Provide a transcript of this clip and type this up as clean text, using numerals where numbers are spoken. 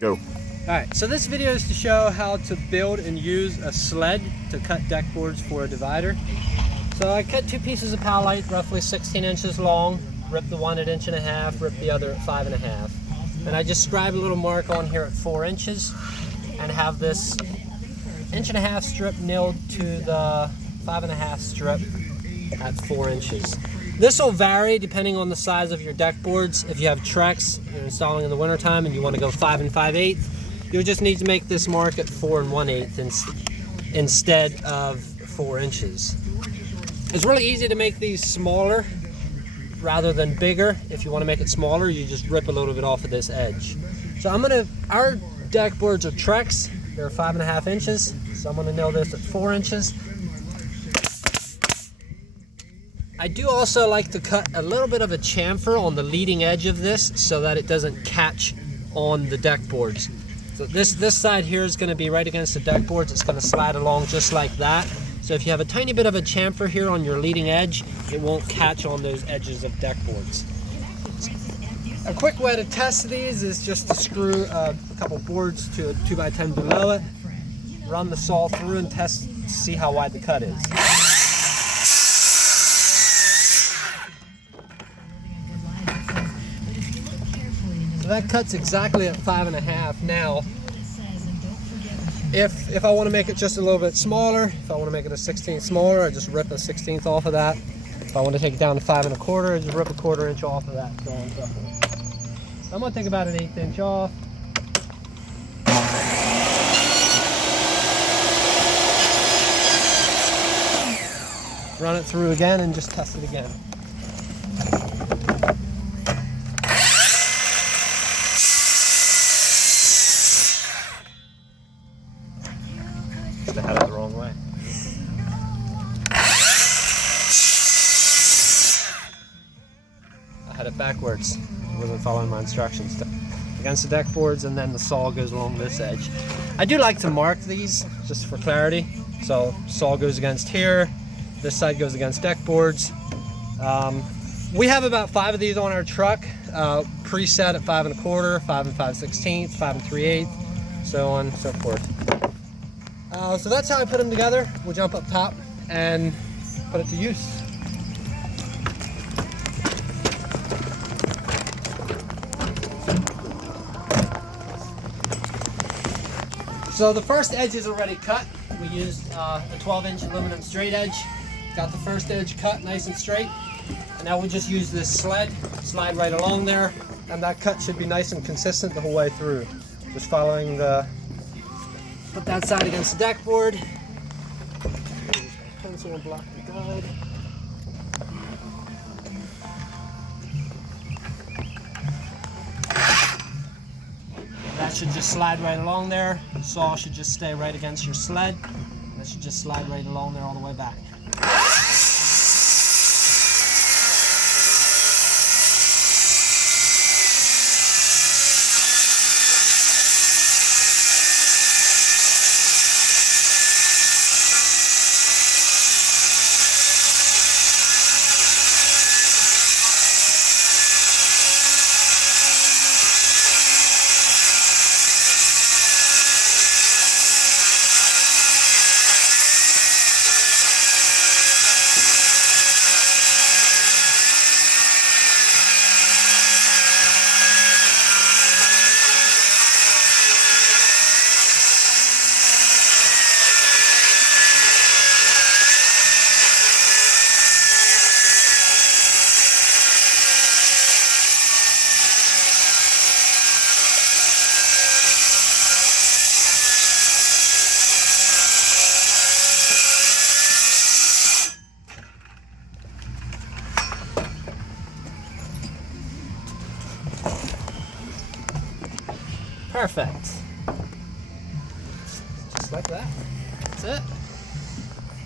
Go. Alright, so this video is to show how to build and use a sled to cut deck boards for a divider. So I cut two pieces of powlite roughly 16 inches long, ripped the one at 1.5 inches, ripped the other at 5.5 inches. And I just scribed a little mark on here at 4 inches and have this 1.5 inch strip nailed to the 5.5 inch strip at 4 inches. This will vary depending on the size of your deck boards. If you have Trex you're installing in the wintertime and you want to go 5 5/8, you'll just need to make this mark at 4 1/8 instead of 4 inches. It's really easy to make these smaller rather than bigger. If you want to make it smaller, you just rip a little bit off of this edge. So our deck boards are Trex. They're 5.5 inches. So I'm going to nail this at 4 inches. I do also like to cut a little bit of a chamfer on the leading edge of this so that it doesn't catch on the deck boards. So this side here is going to be right against the deck boards. It's going to slide along just like that. So if you have a tiny bit of a chamfer here on your leading edge, it won't catch on those edges of deck boards. A quick way to test these is just to screw a couple boards to a 2x10 below it, run the saw through and test to see how wide the cut is. That cuts exactly at 5.5. Now, if I want to make it just a little bit smaller, if I want to make it a 16th smaller, I just rip a 16th off of that. If I want to take it down to 5 1/4, I just rip a 1/4 inch off of that. So on and so forth. So I'm going to take about an 1/8 inch off. Run it through again and just test it again. I had it the wrong way. I had it backwards. I wasn't following my instructions. Against the deck boards, and then the saw goes along this edge. I do like to mark these just for clarity. So saw goes against here, this side goes against deck boards. We have about 5 of these on our truck, preset at 5 1/4, 5 5/16, 5 3/8, so on and so forth. So that's how I put them together. We'll jump up top and put it to use. So the first edge is already cut. We used a 12-inch aluminum straight edge. Got the first edge cut nice and straight. And now we just use this sled, slide right along there, and that cut should be nice and consistent the whole way through. Just following the put that side against the deck board. Pencil and block the guide. That should just slide right along there. The saw should just stay right against your sled. That should just slide right along there all the way back. Perfect. Just like that. That's it.